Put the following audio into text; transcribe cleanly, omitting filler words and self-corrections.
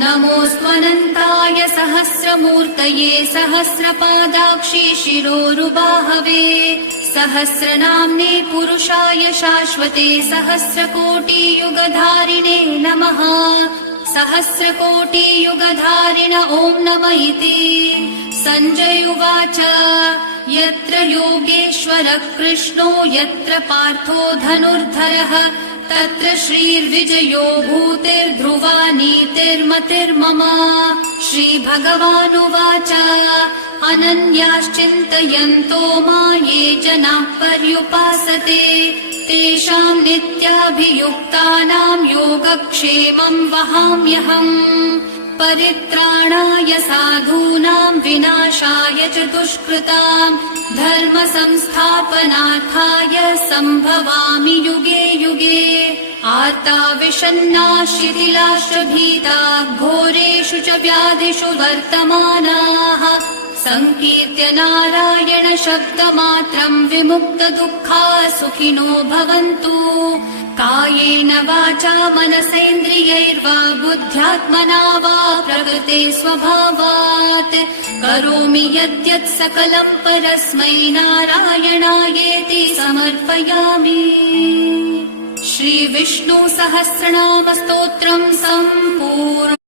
नमोऽस्त्वनन्ताय सहस्रमूर्तये सहस्रपादाक्षि शिरोरुबाहवे सहस्रनाम्ने पुरुषाय शाश्वते सहस्रकोटियुगधारिणे नमः। सहस्रकोटियुगधारिण ॐ नम इति। सञ्जय उवाच यत्र योगेश्वरः कृष्णो यत्र पार्थो धनुर्धरः तत्र श्रीर्विजयो भूतिर्ध्रुवा नीतिर्मतिर्मम। श्रीभगवानुवाच अनन्याश्चिन्तयन्तो माये जनाः पर्युपासते तेषाम् नित्याभियुक्तानां योगक्षेमं वहाम्यहम्। परित्राणाय साधूनां विनाशाय च दुष्कृताम् धर्म संस्थापनार्थाय सम्भवामि युगे युगे। आर्ता विषण्णा शिथिलाश्च भीता घोरेषु च व्याधिषु वर्तमानाः संकीर्त्य नारायण शब्दमात्रम् विमुक्तदुःखाः सुखिनो भवन्तु। कायेन वाचा मनसेन्द्रियैर्वा बुद्ध्यात्मना वा प्रकृते स्वभावात् करोमि यद्यत् सकलं परस्मै नारायणायेति समर्पयामि। श्रीविष्णु सहस्रनाम स्तोत्रम् सम्पूर्णम्।